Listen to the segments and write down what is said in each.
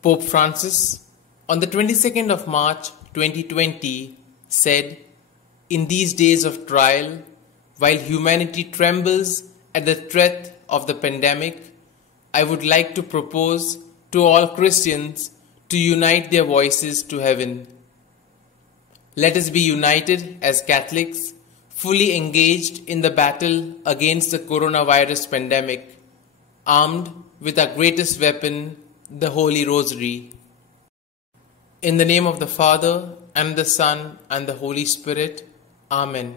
Pope Francis, on the 22nd of March 2020, said, "In these days of trial, while humanity trembles at the threat of the pandemic, I would like to propose to all Christians to unite their voices to heaven. Let us be united as Catholics, fully engaged in the battle against the coronavirus pandemic, armed with our greatest weapon, the Holy Rosary. In the name of the Father, and the Son, and the Holy Spirit. Amen.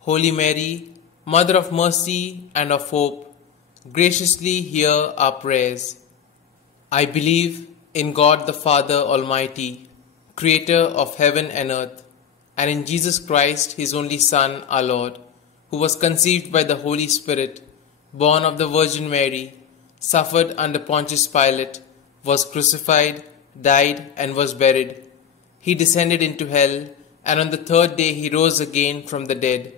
Holy Mary, Mother of Mercy and of Hope, graciously hear our prayers. I believe in God the Father Almighty, Creator of heaven and earth, and in Jesus Christ, His only Son, our Lord, who was conceived by the Holy Spirit, born of the Virgin Mary, suffered under Pontius Pilate, was crucified, died, and was buried. He descended into hell, and on the third day He rose again from the dead.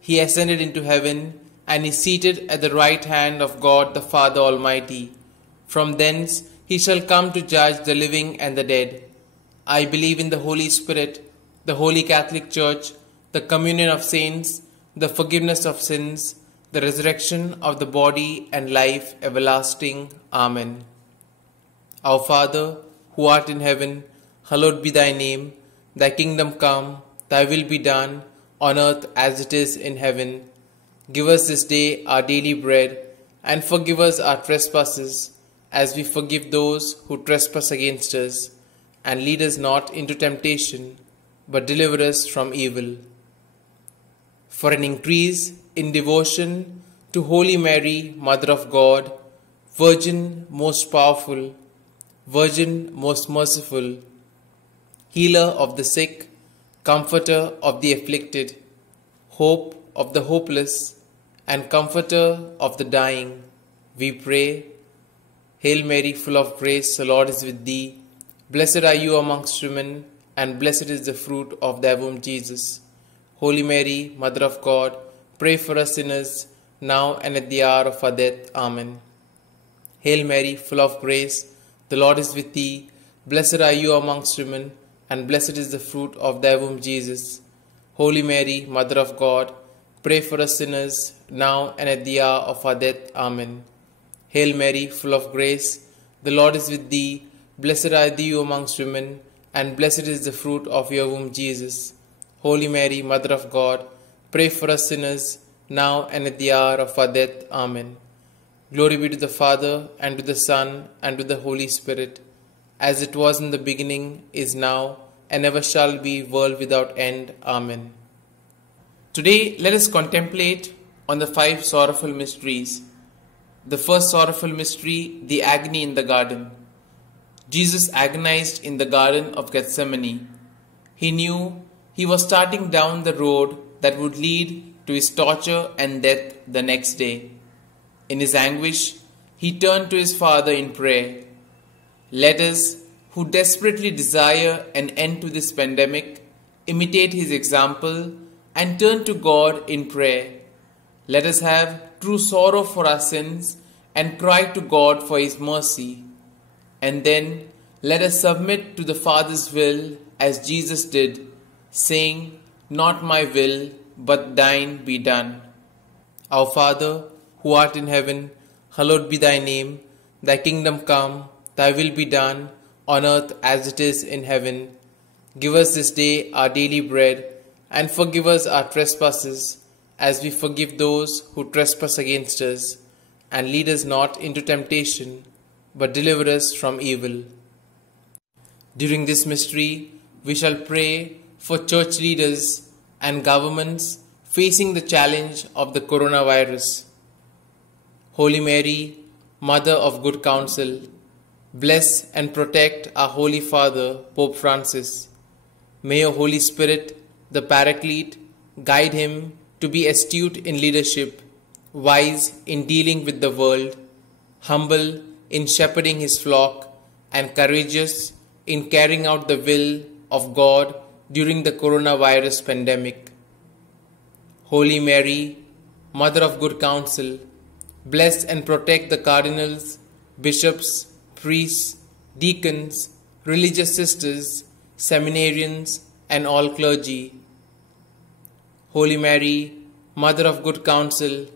He ascended into heaven, and is seated at the right hand of God the Father Almighty. From thence He shall come to judge the living and the dead. I believe in the Holy Spirit, the Holy Catholic Church, the communion of saints, the forgiveness of sins, the resurrection of the body, and life everlasting. Amen. Our Father, who art in heaven, hallowed be thy name. Thy kingdom come, thy will be done, on earth as it is in heaven. Give us this day our daily bread, and forgive us our trespasses, as we forgive those who trespass against us. And lead us not into temptation, but deliver us from evil. For an increase in devotion to Holy Mary, Mother of God, Virgin most powerful, Virgin most merciful, Healer of the sick, Comforter of the afflicted, Hope of the hopeless, and Comforter of the dying, we pray. Hail Mary, full of grace, the Lord is with thee. Blessed are you amongst women, and blessed is the fruit of thy womb, Jesus. Holy Mary, Mother of God, pray for us sinners, now and at the hour of our death. Amen. Hail Mary, full of grace, the Lord is with thee. Blessed are you amongst women, and blessed is the fruit of thy womb, Jesus. Holy Mary, Mother of God, pray for us sinners, now and at the hour of our death. Amen. Hail Mary, full of grace, the Lord is with thee. Blessed are thou amongst women, and blessed is the fruit of your womb, Jesus. Holy Mary, Mother of God, pray for us sinners, now and at the hour of our death. Amen. Glory be to the Father, and to the Son, and to the Holy Spirit, as it was in the beginning, is now, and ever shall be, world without end. Amen. Today, let us contemplate on the 5 sorrowful mysteries. The first sorrowful mystery, the agony in the garden. Jesus agonized in the Garden of Gethsemane. He knew he was starting down the road that would lead to his torture and death the next day. In his anguish, he turned to his Father in prayer. Let us, who desperately desire an end to this pandemic, imitate his example and turn to God in prayer. Let us have true sorrow for our sins and cry to God for his mercy. And then let us submit to the Father's will as Jesus did, saying, "Not my will, but thine be done." Our Father, who art in heaven, hallowed be thy name. Thy kingdom come, thy will be done, on earth as it is in heaven. Give us this day our daily bread, and forgive us our trespasses, as we forgive those who trespass against us. And lead us not into temptation, but deliver us from evil. During this mystery, we shall pray for church leaders and governments facing the challenge of the coronavirus. Holy Mary, Mother of Good Counsel, bless and protect our Holy Father, Pope Francis. May your Holy Spirit, the Paraclete, guide him to be astute in leadership, wise in dealing with the world, humble in shepherding his flock, and courageous in carrying out the will of God during the coronavirus pandemic. Holy Mary, Mother of Good Counsel, bless and protect the cardinals, bishops, priests, deacons, religious sisters, seminarians, and all clergy. Holy Mary, Mother of Good Counsel,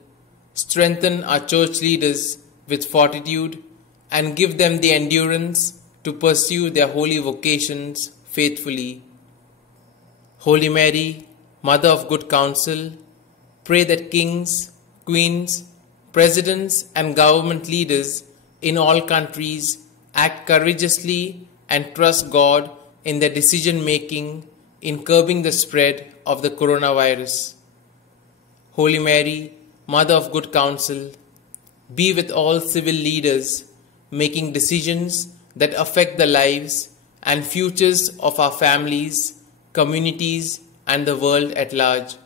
strengthen our church leaders with fortitude and give them the endurance to pursue their holy vocations faithfully. Holy Mary, Mother of Good Counsel, pray that kings, queens, presidents and government leaders in all countries act courageously and trust God in their decision making in curbing the spread of the coronavirus. Holy Mary, Mother of Good Counsel, be with all civil leaders making decisions that affect the lives and futures of our families, communities, and the world at large.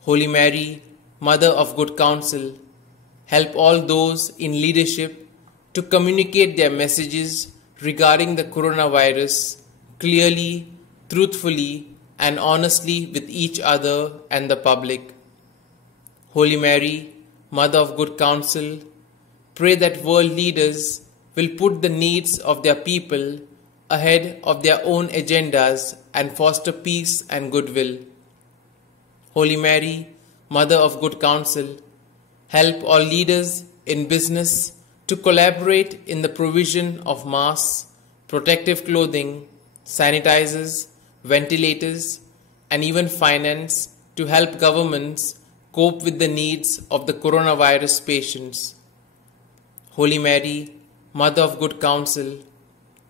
Holy Mary, Mother of Good Counsel, help all those in leadership to communicate their messages regarding the coronavirus clearly, truthfully, and honestly with each other and the public. Holy Mary, Mother of Good Counsel, pray that world leaders will put the needs of their people ahead of their own agendas and foster peace and goodwill. Holy Mary, Mother of Good Counsel, help all leaders in business to collaborate in the provision of masks, protective clothing, sanitizers, ventilators, and even finance to help governments cope with the needs of the coronavirus patients. Holy Mary, Mother of Good Counsel,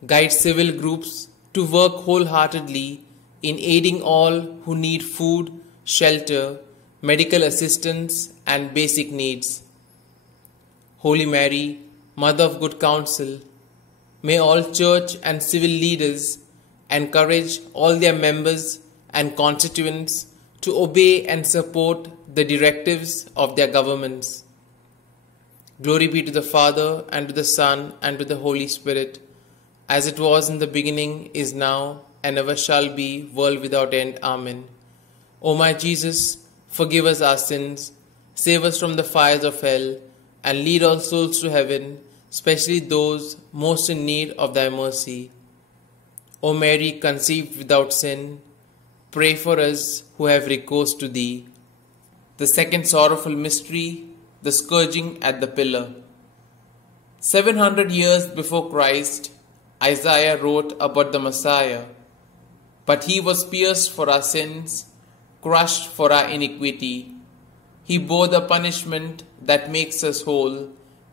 guide civil groups to work wholeheartedly in aiding all who need food, shelter, medical assistance, and basic needs. Holy Mary, Mother of Good Counsel, may all church and civil leaders encourage all their members and constituents to obey and support the directives of their governments. Glory be to the Father, and to the Son, and to the Holy Spirit, as it was in the beginning, is now, and ever shall be, world without end. Amen. O my Jesus, forgive us our sins, save us from the fires of hell, and lead all souls to heaven, especially those most in need of thy mercy. O Mary, conceived without sin, pray for us who have recourse to thee. The second sorrowful mystery, the scourging at the pillar. 700 years before Christ, Isaiah wrote about the Messiah. But he was pierced for our sins, crushed for our iniquity. He bore the punishment that makes us whole,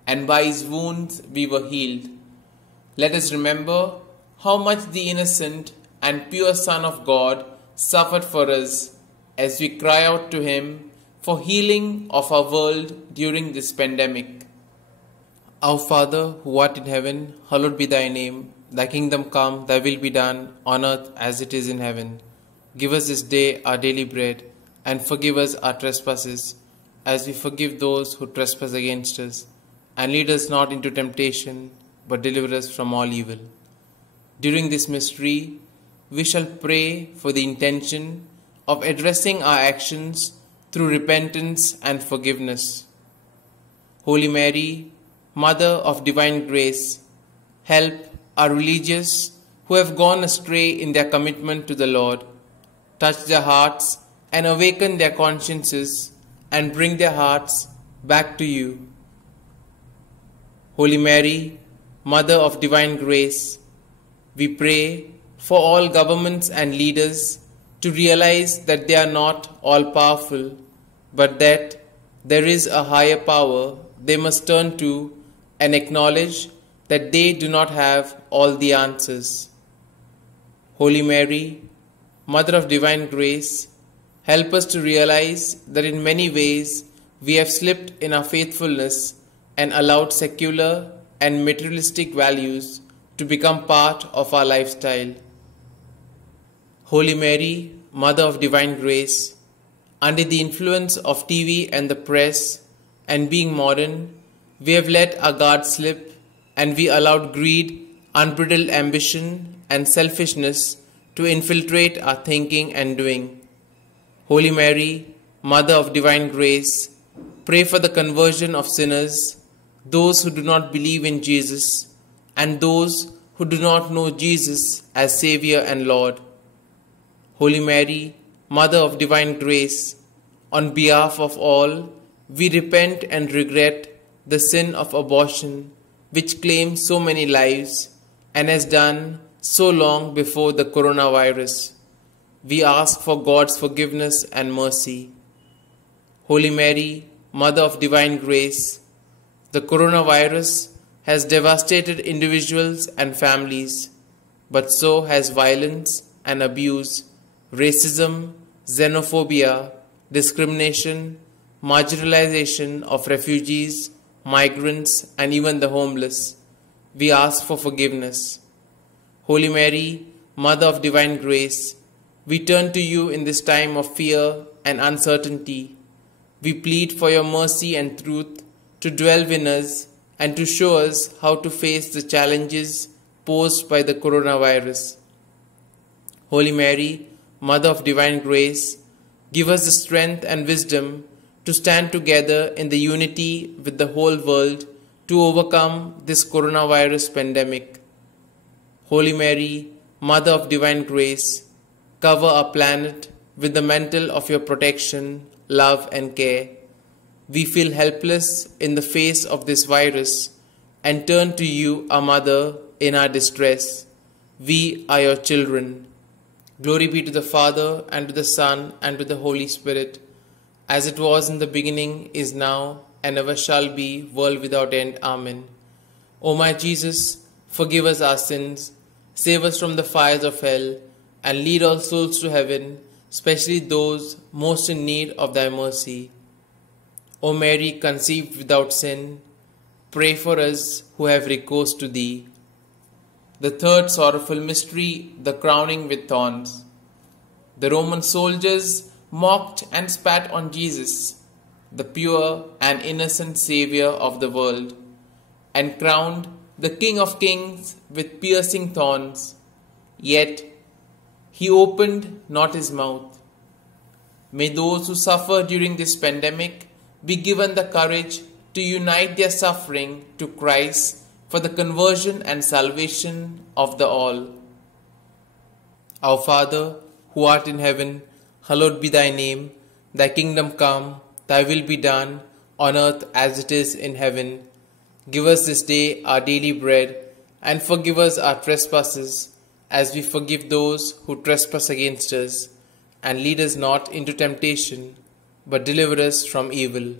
and by his wounds we were healed. Let us remember how much the innocent and pure Son of God suffered for us, as we cry out to him for healing of our world during this pandemic. Our Father, who art in heaven, hallowed be thy name. Thy kingdom come, thy will be done, on earth as it is in heaven. Give us this day our daily bread, and forgive us our trespasses, as we forgive those who trespass against us. And lead us not into temptation, but deliver us from all evil. During this mystery, we shall pray for the intention of addressing our actions through repentance and forgiveness. Holy Mary, Mother of Divine Grace, help our religious who have gone astray in their commitment to the Lord. Touch their hearts and awaken their consciences and bring their hearts back to you. Holy Mary, Mother of Divine Grace, we pray for all governments and leaders to realize that they are not all-powerful, but that there is a higher power they must turn to and acknowledge that they do not have all the answers. Holy Mary, Mother of Divine Grace, help us to realize that in many ways we have slipped in our faithfulness and allowed secular and materialistic values to become part of our lifestyle. Holy Mary, Mother of Divine Grace, under the influence of TV and the press and being modern, we have let our guard slip and we allowed greed, unbridled ambition and selfishness to infiltrate our thinking and doing. Holy Mary, Mother of Divine Grace, pray for the conversion of sinners, those who do not believe in Jesus, and those who do not know Jesus as Savior and Lord. Holy Mary, Mother of Divine Grace, on behalf of all, we repent and regret the sin of abortion which claims so many lives and has done so long before the coronavirus. We ask for God's forgiveness and mercy. Holy Mary, Mother of Divine Grace, the coronavirus has devastated individuals and families, but so has violence and abuse, racism, xenophobia, discrimination, marginalization of refugees, migrants, and even the homeless. We ask for forgiveness. Holy Mary, Mother of Divine Grace, we turn to you in this time of fear and uncertainty. We plead for your mercy and truth to dwell in us and to show us how to face the challenges posed by the coronavirus. Holy Mary, Mother of Divine Grace, give us the strength and wisdom to stand together in the unity with the whole world to overcome this coronavirus pandemic. Holy Mary, Mother of Divine Grace, cover our planet with the mantle of your protection, love and care. We feel helpless in the face of this virus and turn to you, our Mother, in our distress. We are your children. Glory be to the Father, and to the Son, and to the Holy Spirit, as it was in the beginning, is now, and ever shall be, world without end. Amen. O my Jesus, forgive us our sins, save us from the fires of hell, and lead all souls to heaven, especially those most in need of thy mercy. O Mary, conceived without sin, pray for us who have recourse to thee. The third sorrowful mystery, the crowning with thorns. The Roman soldiers mocked and spat on Jesus, the pure and innocent Saviour of the world, and crowned the King of Kings with piercing thorns. Yet he opened not his mouth. May those who suffer during this pandemic be given the courage to unite their suffering to Christ for the conversion and salvation of the all. Our Father, who art in heaven, hallowed be thy name. Thy kingdom come, thy will be done, on earth as it is in heaven. Give us this day our daily bread, and forgive us our trespasses, as we forgive those who trespass against us. And lead us not into temptation, but deliver us from evil.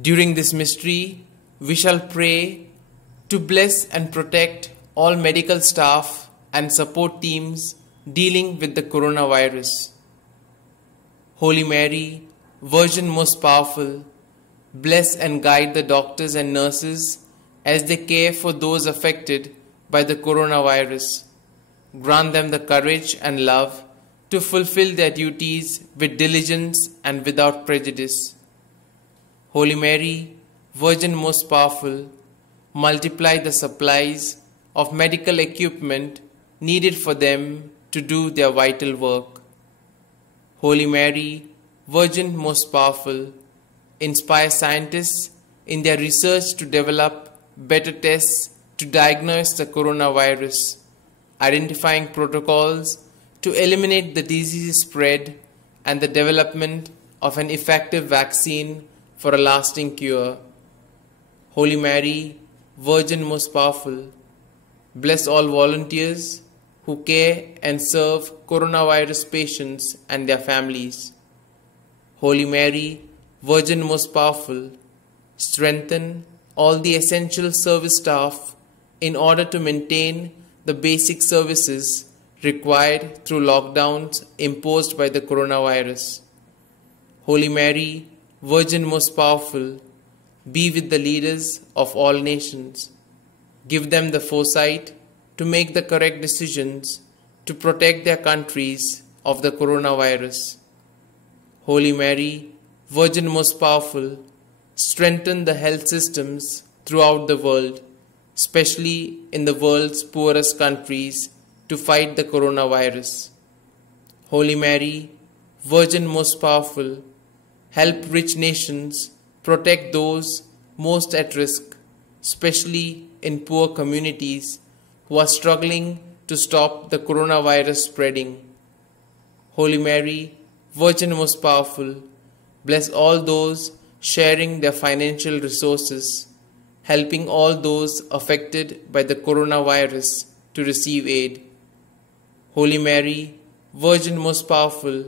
During this mystery, we shall pray to bless and protect all medical staff and support teams dealing with the coronavirus. Holy Mary, Virgin most powerful, bless and guide the doctors and nurses as they care for those affected by the coronavirus. Grant them the courage and love to fulfill their duties with diligence and without prejudice. Holy Mary, Virgin most powerful, multiply the supplies of medical equipment needed for them to do their vital work. Holy Mary, Virgin most powerful, inspire scientists in their research to develop better tests to diagnose the coronavirus, identifying protocols to eliminate the disease spread and the development of an effective vaccine for a lasting cure. Holy Mary, Virgin most powerful, bless all volunteers who care and serve coronavirus patients and their families. Holy Mary, Virgin most powerful, strengthen all the essential service staff in order to maintain the basic services required through lockdowns imposed by the coronavirus. Holy Mary, Virgin most powerful, be with the leaders of all nations. Give them the foresight to make the correct decisions to protect their countries of the coronavirus. Holy Mary, Virgin most powerful, strengthen the health systems throughout the world, especially in the world's poorest countries, to fight the coronavirus. Holy Mary, Virgin most powerful, help rich nations protect those most at risk, especially in poor communities, who are struggling to stop the coronavirus spreading. Holy Mary, Virgin most powerful, bless all those sharing their financial resources, helping all those affected by the coronavirus to receive aid. Holy Mary, Virgin most powerful,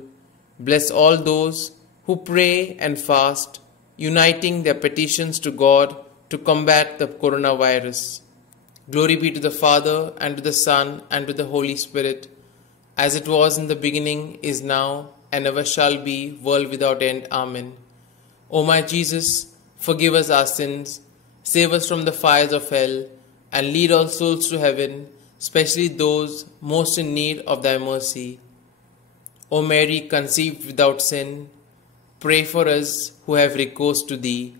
bless all those who pray and fast, uniting their petitions to God to combat the coronavirus. Glory be to the Father, and to the Son, and to the Holy Spirit, as it was in the beginning, is now, and ever shall be, world without end. Amen. O my Jesus, forgive us our sins, save us from the fires of hell, and lead all souls to heaven, especially those most in need of thy mercy. O Mary, conceived without sin, pray for us who have recourse to thee.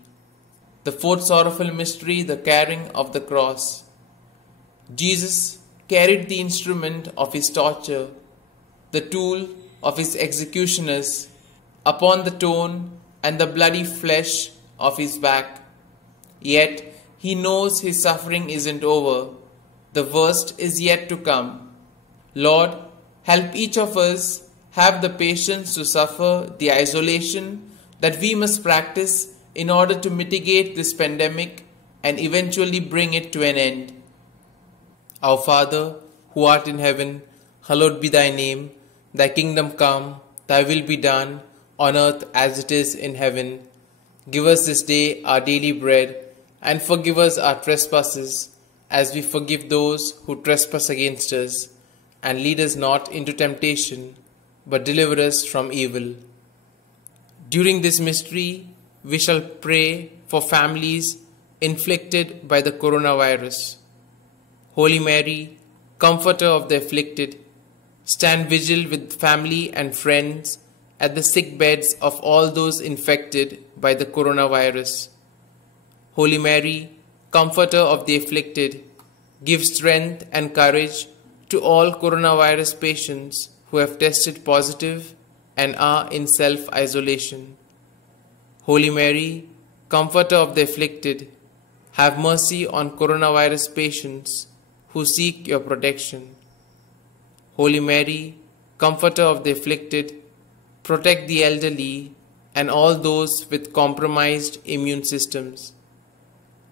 The fourth sorrowful mystery, the carrying of the cross. Jesus carried the instrument of his torture, the tool of his executioners, upon the torn and the bloody flesh of his back. Yet he knows his suffering isn't over. The worst is yet to come. Lord, help each of us have the patience to suffer the isolation that we must practice in order to mitigate this pandemic and eventually bring it to an end. Our Father, who art in heaven, hallowed be thy name. Thy kingdom come, thy will be done, on earth as it is in heaven. Give us this day our daily bread, and forgive us our trespasses, as we forgive those who trespass against us. And lead us not into temptation, but deliver us from evil. During this mystery, we shall pray for families inflicted by the coronavirus. Holy Mary, Comforter of the afflicted, stand vigil with family and friends at the sick beds of all those infected by the coronavirus. Holy Mary, Comforter of the afflicted, give strength and courage to all coronavirus patients who have tested positive and are in self-isolation. Holy Mary, Comforter of the afflicted, have mercy on coronavirus patients who seek your protection. Holy Mary, Comforter of the afflicted, protect the elderly and all those with compromised immune systems.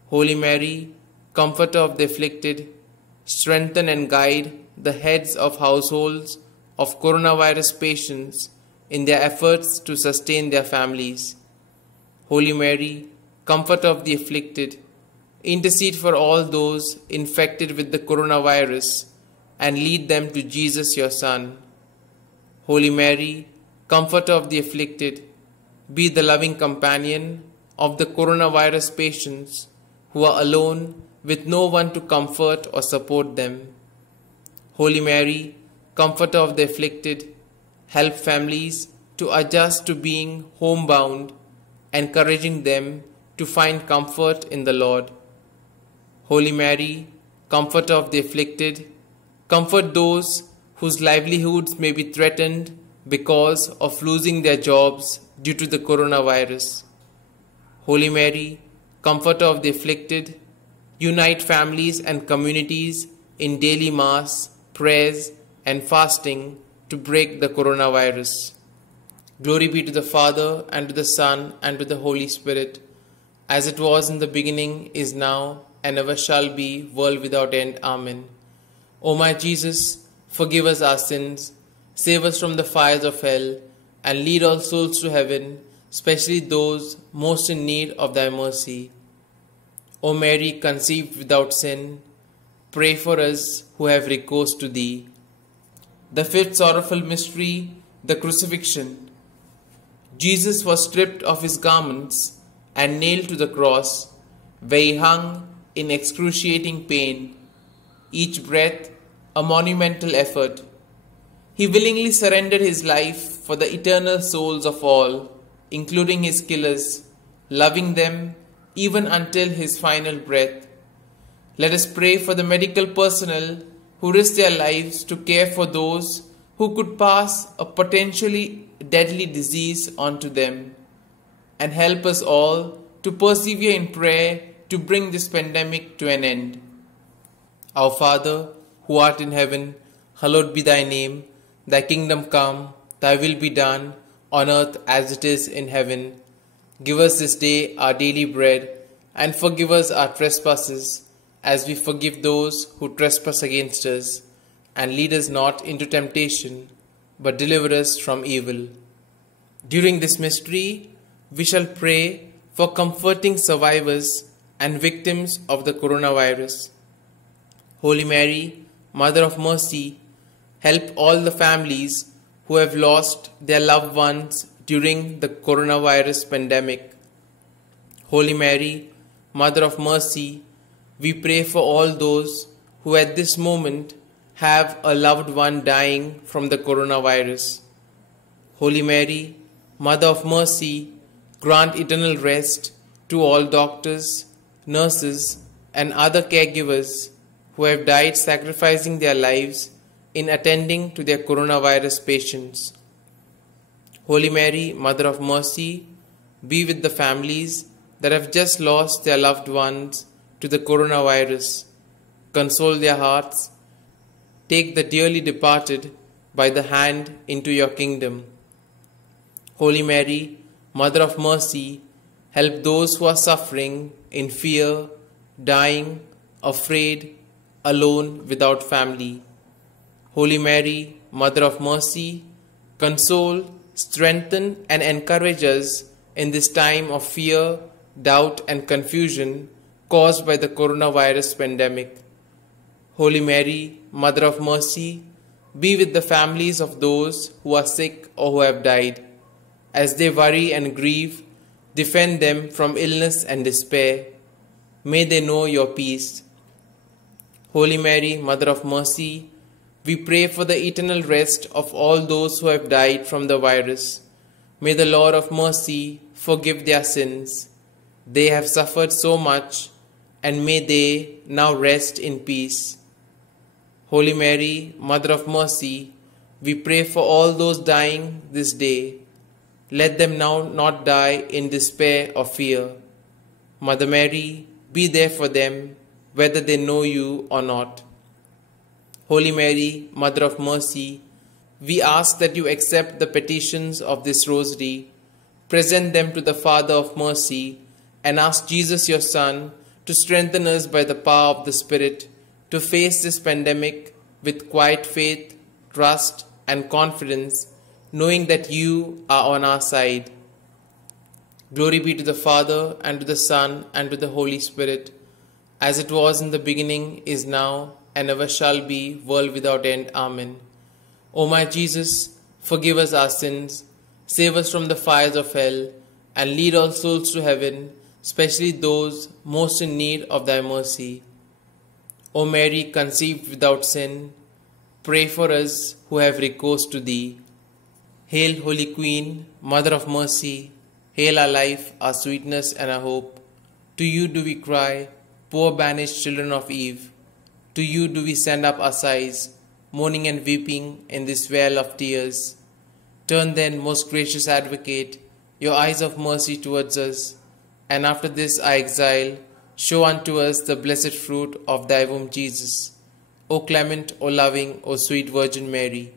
Holy Mary, Comforter of the afflicted, strengthen and guide the heads of households of coronavirus patients in their efforts to sustain their families. Holy Mary, Comforter of the afflicted, intercede for all those infected with the coronavirus and lead them to Jesus your Son. Holy Mary, Comforter of the afflicted, be the loving companion of the coronavirus patients who are alone with no one to comfort or support them. Holy Mary, Comforter of the afflicted, help families to adjust to being homebound, encouraging them to find comfort in the Lord. Holy Mary, Comforter of the afflicted, comfort those whose livelihoods may be threatened because of losing their jobs due to the coronavirus. Holy Mary, Comforter of the afflicted, unite families and communities in daily mass, prayers, and fasting to break the coronavirus. Glory be to the Father, and to the Son, and to the Holy Spirit, as it was in the beginning, is now, and ever shall be, world without end. Amen. O my Jesus, forgive us our sins, save us from the fires of hell, and lead all souls to heaven, especially those most in need of thy mercy. O Mary, conceived without sin, pray for us who have recourse to thee. The fifth sorrowful mystery, the crucifixion. Jesus was stripped of his garments and nailed to the cross, where he hung in excruciating pain, each breath a monumental effort. He willingly surrendered his life for the eternal souls of all, including his killers, loving them even until his final breath. Let us pray for the medical personnel who risk their lives to care for those who could pass a potentially deadly disease on to them, and help us all to persevere in prayer to bring this pandemic to an end. Our Father, who art in heaven, hallowed be thy name. Thy kingdom come, thy will be done, on earth as it is in heaven. Give us this day our daily bread, and forgive us our trespasses, as we forgive those who trespass against us. And lead us not into temptation, but deliver us from evil. During this mystery, we shall pray for comforting survivors and victims of the coronavirus. Holy Mary, Mother of Mercy, help all the families who have lost their loved ones during the coronavirus pandemic. Holy Mary, Mother of Mercy, we pray for all those who at this moment have a loved one dying from the coronavirus. Holy Mary, Mother of Mercy, grant eternal rest to all doctors, nurses, and other caregivers who have died sacrificing their lives in attending to their coronavirus patients. Holy Mary, Mother of Mercy, be with the families that have just lost their loved ones to the coronavirus. Console their hearts. Take the dearly departed by the hand into your kingdom. Holy Mary, Mother of Mercy, help those who are suffering in fear, dying, afraid, alone, without family. Holy Mary, Mother of Mercy, console, strengthen, and encourage us in this time of fear, doubt, and confusion caused by the coronavirus pandemic. Holy Mary, Mother of Mercy, be with the families of those who are sick or who have died. As they worry and grieve, defend them from illness and despair. May they know your peace. Holy Mary, Mother of Mercy, we pray for the eternal rest of all those who have died from the virus. May the Lord of Mercy forgive their sins. They have suffered so much, and may they now rest in peace. Holy Mary, Mother of Mercy, we pray for all those dying this day. Let them now not die in despair or fear. Mother Mary, be there for them, whether they know you or not. Holy Mary, Mother of Mercy, we ask that you accept the petitions of this rosary, present them to the Father of Mercy, and ask Jesus, your Son, to strengthen us by the power of the Spirit to face this pandemic with quiet faith, trust, and confidence, knowing that you are on our side. Glory be to the Father, and to the Son, and to the Holy Spirit, as it was in the beginning, is now, and ever shall be, world without end. Amen. O my Jesus, forgive us our sins, save us from the fires of hell, and lead all souls to heaven, especially those most in need of thy mercy. O Mary, conceived without sin, pray for us who have recourse to thee. Hail, Holy Queen, Mother of Mercy, hail our life, our sweetness, and our hope. To you do we cry, poor banished children of Eve. To you do we send up our sighs, mourning and weeping in this vale of tears. Turn then, most gracious Advocate, your eyes of mercy towards us, and after this our exile, show unto us the blessed fruit of thy womb, Jesus. O clement, O loving, O sweet Virgin Mary,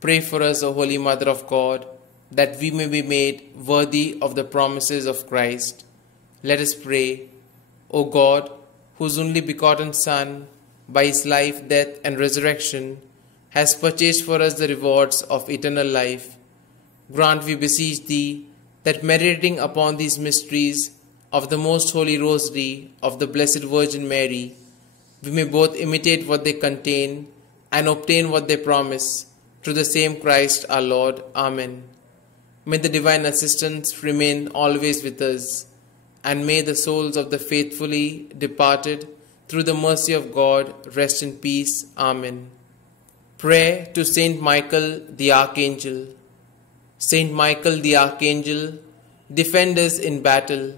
pray for us, O Holy Mother of God, that we may be made worthy of the promises of Christ. Let us pray. O God, whose only begotten Son, by his life, death, and resurrection, has purchased for us the rewards of eternal life, grant, we beseech thee, that meditating upon these mysteries of the most holy rosary of the Blessed Virgin Mary, we may both imitate what they contain and obtain what they promise, through the same Christ our Lord. Amen. May the divine assistance remain always with us, and may the souls of the faithfully departed, through the mercy of God, rest in peace. Amen. Prayer to Saint Michael the Archangel. Saint Michael the Archangel, defend us in battle.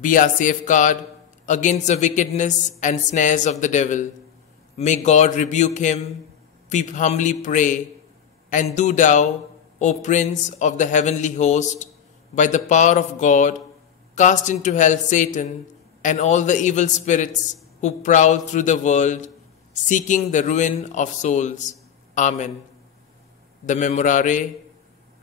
Be our safeguard against the wickedness and snares of the devil. May God rebuke him, we humbly pray. And do thou, O Prince of the heavenly host, by the power of God, cast into hell Satan and all the evil spirits who prowl through the world, seeking the ruin of souls. Amen. The Memorare.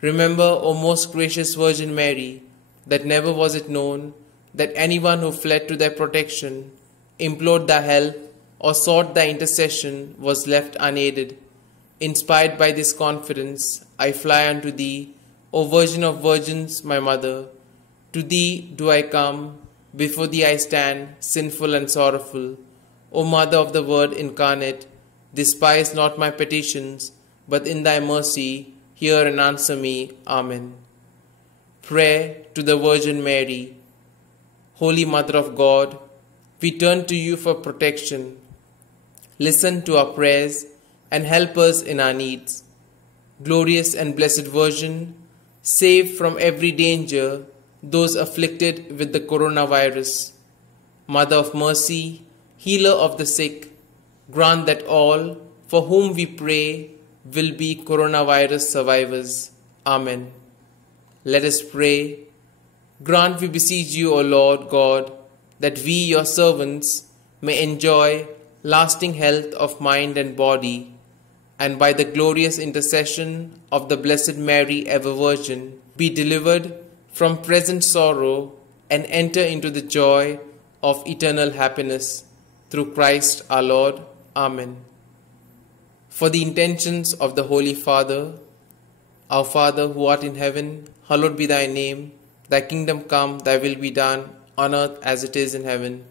Remember, O most gracious Virgin Mary, that never was it known that anyone who fled to thy protection, implored thy help, or sought thy intercession was left unaided. Inspired by this confidence, I fly unto thee, O Virgin of Virgins, my Mother. To thee do I come, before thee I stand, sinful and sorrowful. O Mother of the Word incarnate, despise not my petitions, but in thy mercy hear and answer me. Amen. Prayer to the Virgin Mary. Holy Mother of God, we turn to you for protection. Listen to our prayers and help us in our needs. Glorious and blessed Virgin, save from every danger those afflicted with the coronavirus. Mother of mercy, healer of the sick, grant that all for whom we pray will be coronavirus survivors. Amen. Let us pray. Grant, we beseech you, O Lord God, that we, your servants, may enjoy lasting health of mind and body, and by the glorious intercession of the Blessed Mary, ever Virgin, be delivered from present sorrow and enter into the joy of eternal happiness. Through Christ our Lord. Amen. For the intentions of the Holy Father, our Father who art in heaven, hallowed be thy name. Thy kingdom come, thy will be done, on earth as it is in heaven.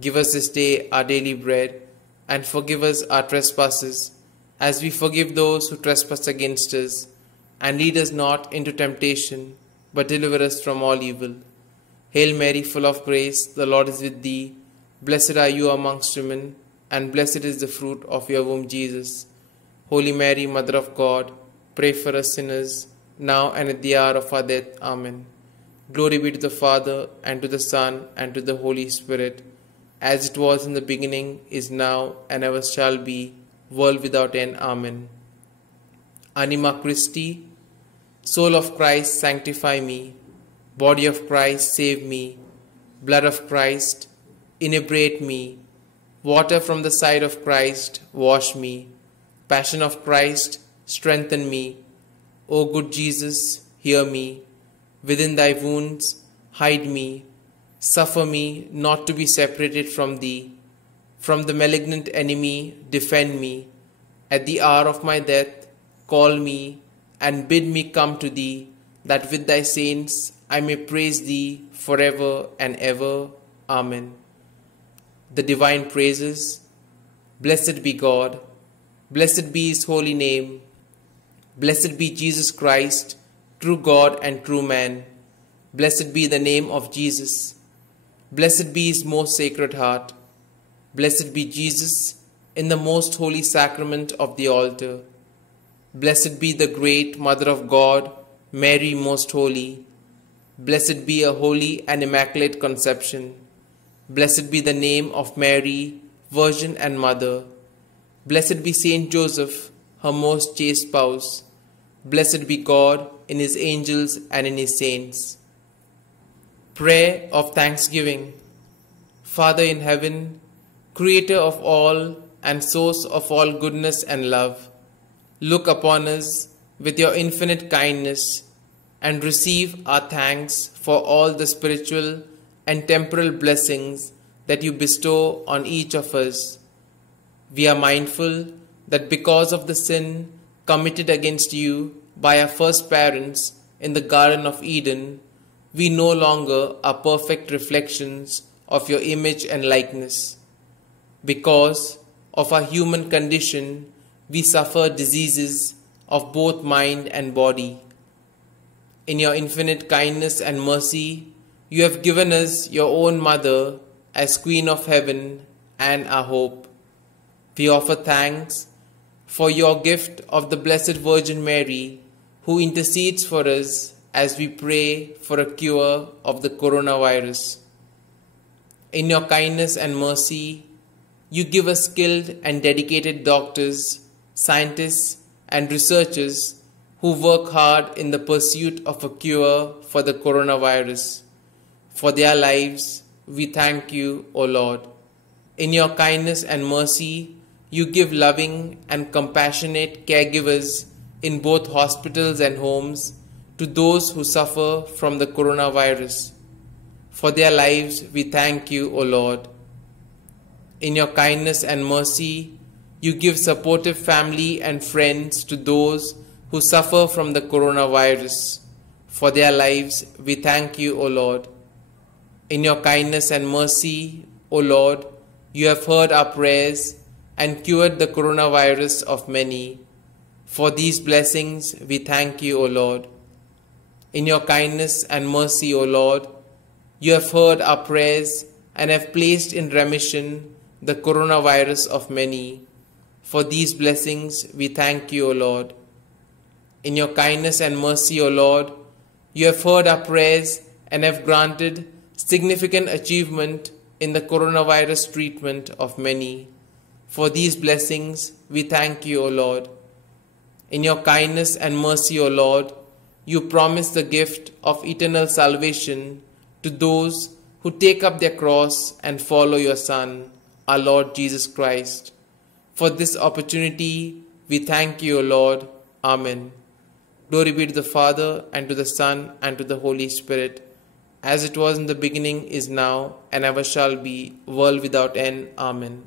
Give us this day our daily bread, and forgive us our trespasses, as we forgive those who trespass against us. And lead us not into temptation, but deliver us from all evil. Hail Mary, full of grace, the Lord is with thee. Blessed are you amongst women, and blessed is the fruit of your womb, Jesus. Holy Mary, Mother of God, pray for us sinners, now and at the hour of our death. Amen. Glory be to the Father, and to the Son, and to the Holy Spirit, as it was in the beginning, is now, and ever shall be, world without end. Amen. Anima Christi, soul of Christ, sanctify me. Body of Christ, save me. Blood of Christ, inebriate me. Water from the side of Christ, wash me. Passion of Christ, strengthen me. O good Jesus, hear me. Within thy wounds, hide me. Suffer me not to be separated from thee. From the malignant enemy, defend me. At the hour of my death, call me and bid me come to thee, that with thy saints I may praise thee forever and ever. Amen. The Divine Praises. Blessed be God. Blessed be his holy name. Blessed be Jesus Christ, true God and true man. Blessed be the name of Jesus. Blessed be his most sacred heart. Blessed be Jesus in the most holy sacrament of the altar. Blessed be the great Mother of God, Mary most holy. Blessed be a holy and immaculate conception. Blessed be the name of Mary, Virgin and Mother. Blessed be Saint Joseph, her most chaste spouse. Blessed be God in his angels and in his saints. Prayer of Thanksgiving. Father in heaven, Creator of all and source of all goodness and love, look upon us with your infinite kindness and receive our thanks for all the spiritual and temporal blessings that you bestow on each of us. We are mindful that because of the sin committed against you by our first parents in the Garden of Eden, we no longer are perfect reflections of your image and likeness. Because of our human condition, we suffer diseases of both mind and body. In your infinite kindness and mercy, you have given us your own Mother as Queen of Heaven and our hope. We offer thanks for your gift of the Blessed Virgin Mary, who intercedes for us as we pray for a cure of the coronavirus. In your kindness and mercy, you give us skilled and dedicated doctors, scientists, and researchers who work hard in the pursuit of a cure for the coronavirus. For their lives, we thank you, O Lord. In your kindness and mercy, you give loving and compassionate caregivers in both hospitals and homes to those who suffer from the coronavirus. For their lives, we thank you, O Lord. In your kindness and mercy, you give supportive family and friends to those who suffer from the coronavirus. For their lives, we thank you, O Lord. In your kindness and mercy, O Lord, you have heard our prayers and cured the coronavirus of many. For these blessings, we thank you, O Lord. In your kindness and mercy, O Lord, you have heard our prayers and have placed in remission the coronavirus of many. For these blessings, we thank you, O Lord. In your kindness and mercy, O Lord, you have heard our prayers and have granted significant achievement in the coronavirus treatment of many. For these blessings, we thank you, O Lord. In your kindness and mercy, O Lord, you promise the gift of eternal salvation to those who take up their cross and follow your Son, our Lord Jesus Christ. For this opportunity, we thank you, O Lord. Amen. Glory be to the Father, and to the Son, and to the Holy Spirit, as it was in the beginning, is now, and ever shall be, world without end. Amen.